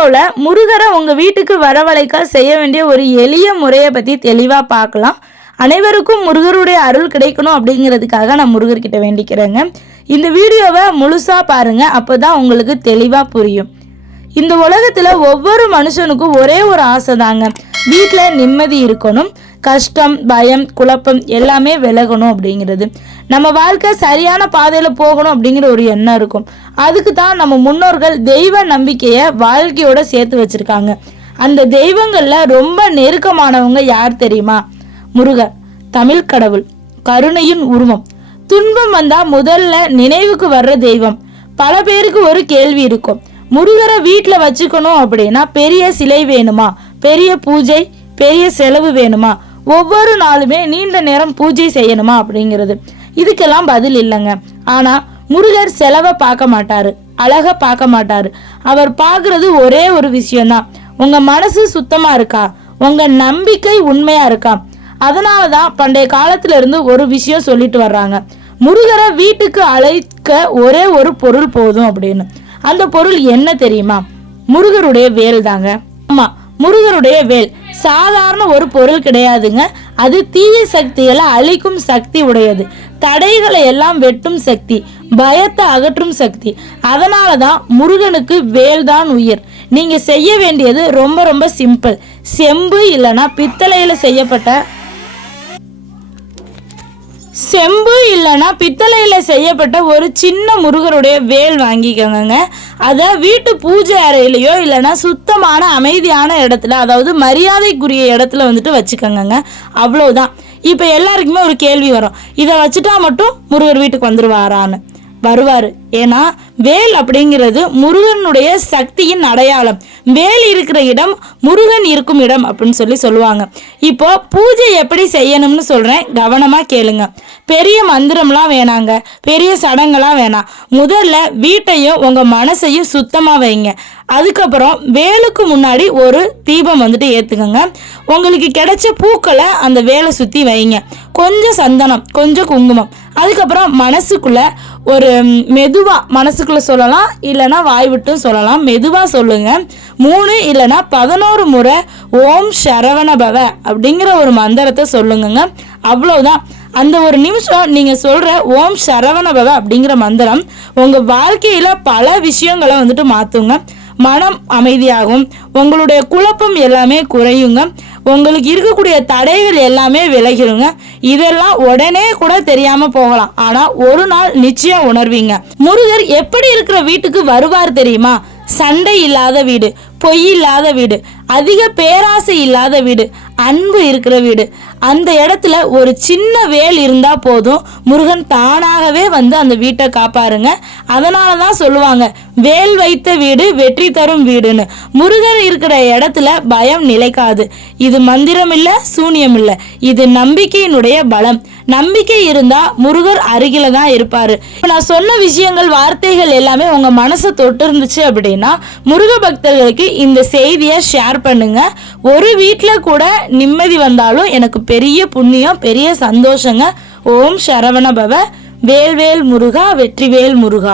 வீடியோவில் முருகரை உங்கள் வீட்டுக்கு வரவழைக்க செய்ய வேண்டிய ஒரு எளிய முறையை பற்றி தெளிவாக பார்க்கலாம். அனைவருக்கும் முருகருடைய அருள் கிடைக்கணும் அப்படிங்கிறதுக்காக நான் முருகர்கிட்ட வேண்டிக்கிறேங்க. இந்த வீடியோவை முழுசாக பாருங்கள் அப்போ தான் உங்களுக்கு தெளிவாக புரியும். இந்த உலகத்தில் ஒவ்வொரு மனுஷனுக்கும் ஒரே ஒரு ஆசை தாங்க வீட்டில் நிம்மதி இருக்கணும். கஷ்டம் பயம் குழப்பம் எல்லாமே விலகணும் அப்படிங்கிறது. நம்ம வாழ்க்கை சரியான பாதையில் போகணும் அப்படிங்கிற ஒரு எண்ணம் இருக்கும். அதுக்கு தான் நம்ம முன்னோர்கள் தெய்வ நம்பிக்கையை வாழ்க்கையோட சேர்த்து வச்சிருக்காங்க. அந்த தெய்வங்களில் ரொம்ப நெருக்கமானவங்க யார் தெரியுமா? முருகர் தமிழ் கடவுள் கருணையின் உருவம். துன்பம் வந்தால் முதல்ல நினைவுக்கு வர்ற தெய்வம். பல பேருக்கு ஒரு கேள்வி இருக்கும். முருகரை வீட்டில் வச்சுக்கணும் அப்படின்னா பெரிய சிலை வேணுமா? பெரிய பூஜை பெரிய செலவு வேணுமா? ஒவ்வொரு நாளுமே நீண்ட நேரம் பூஜை செய்யணுமா அப்படிங்கிறது. இதுக்கெல்லாம் பதில் இல்லைங்க. ஆனா முருகர் செலவை பார்க்க மாட்டாரு அழக பார்க்க மாட்டாரு. அவர் பார்க்கறது ஒரே ஒரு விஷயம்தான். உங்க மனசு சுத்தமா இருக்கா? உங்க நம்பிக்கை உண்மையா இருக்கா? அதனால தான் பண்டைய காலத்துல இருந்து ஒரு விஷயம் சொல்லிட்டு வர்றாங்க. முருகரை வீட்டுக்கு அழைக்க ஒரே ஒரு பொருள் போதும் அப்படின்னு. அந்த பொருள் என்ன தெரியுமா? முருகருடைய வேல் தாங்க ஆமா முருகருடைய வேல். சாதாரண ஒரு பொருள் கிடையாதுங்க. அது தீய சக்திகளை அழிக்கும் சக்தி உடையது. தடைகளை எல்லாம் வெட்டும் சக்தி பயத்தை அகற்றும் சக்தி. அதனால தான் முருகனுக்கு வேல் தான் உயிர். நீங்க செய்ய வேண்டியது ரொம்ப ரொம்ப சிம்பிள் செம்பு இல்லைன்னா பித்தளையில் செய்யப்பட்ட செம்பு இல்லைன்னா பித்தளையில் செய்யப்பட்ட ஒரு சின்ன முருகருடைய வேல் வாங்கிக்கோங்க அதை வீட்டு பூஜை அறையிலையோ இல்லைன்னா சுத்தமான அமைதியான இடத்துல அதாவது மரியாதைக்குரிய இடத்துல வந்துட்டு வச்சுக்கோங்க அவ்வளோதான் இப்போ எல்லாருக்குமே ஒரு கேள்வி வரும். இதை வச்சுட்டா மட்டும் முருகர் வீட்டுக்கு வந்துடுவாரான்னு வருவார். ஏன்னா வேல் அப்படிங்கிறது முருகனுடைய சக்தியின் அடையாளம். வேல் இருக்கிற இடம் முருகன் இருக்கும் இடம் அப்படின்னு சொல்லி சொல்லுவாங்க. இப்போ பூஜை எப்படி செய்யணும்னு சொல்கிறேன் கவனமாக கேளுங்க. பெரிய மந்திரம்லாம் வேணாங்க. பெரிய சடங்கெல்லாம் வேணாம். முதல்ல வீட்டையும் உங்கள் மனசையும் சுத்தமாக வைங்க. அதுக்கப்புறம் வேலுக்கு முன்னாடி ஒரு தீபம் வந்துட்டு ஏற்றுக்கோங்க உங்களுக்கு கிடைச்ச பூக்களை அந்த வேலை சுற்றி வைங்க. கொஞ்சம் சந்தனம் கொஞ்சம் குங்குமம். அதுக்கப்புறம் மனசுக்குள்ளே ஒரு மெதுவாக மனசுக்குள்ளே சொல்லலாம் இல்லைன்னா வாய் விட்டும் சொல்லலாம். மெதுவாக சொல்லுங்கள் மூணு இல்லைன்னா பதினோரு முறை ஓம் சரவண பவ அப்படிங்கிற ஒரு மந்திரத்தை சொல்லுங்கங்க. அவ்வளோதான் அந்த ஒரு நிமிஷம் நீங்கள் சொல்கிற ஓம் சரவண பவ அப்படிங்கிற மந்திரம் உங்கள் வாழ்க்கையில் பல விஷயங்களை வந்துட்டு மாற்றுங்க மனம் அமைதியாகும். உங்களுடைய குழப்பம் எல்லாமே குறையுங்க. உங்களுக்கு இருக்கக்கூடிய தடைகள் எல்லாமே விலகிருங்க. இதெல்லாம் உடனே கூட தெரியாம போகலாம். ஆனா ஒரு நாள் நிச்சயம் உணர்வீங்க. முருகர் எப்படி இருக்கிற வீட்டுக்கு வருவார் தெரியுமா? சண்டை இல்லாத வீடு பொய் இல்லாத வீடு. அதிக பேராசை இல்லாத வீடு அன்பு இருக்கிற வீடு. அந்த இடத்துல ஒரு சின்ன வேல் இருந்தால் போதும். முருகன் தானாகவே வந்து அந்த வீட்டை காப்பாருங்க. அதனால தான் சொல்லுவாங்க வேல் வைத்த வீடு வெற்றி தரும் வீடுன்னு. முருகன் இருக்கிற இடத்துல பயம் நிலைக்காது. இது மந்திரம் இல்லை சூனியம் இல்லை இது நம்பிக்கையினுடைய பலம். நம்பிக்கை இருந்தா முருகர் அருகில தான் இருப்பாரு. நான் சொன்ன விஷயங்கள் வார்த்தைகள் எல்லாமே உங்க மனசை தொட்டு இருந்துச்சு அப்படின்னா முருக பக்தர்களுக்கு இந்த செய்தியை ஷேர் பண்ணுங்க. ஒரு வீட்டில் கூட நிம்மதி வந்தாலும் எனக்கு பெரிய புண்ணியம் பெரிய சந்தோஷங்க. ஓம் சரவண பவ. வேல்வேல் முருகா வெற்றிவேல் முருகா.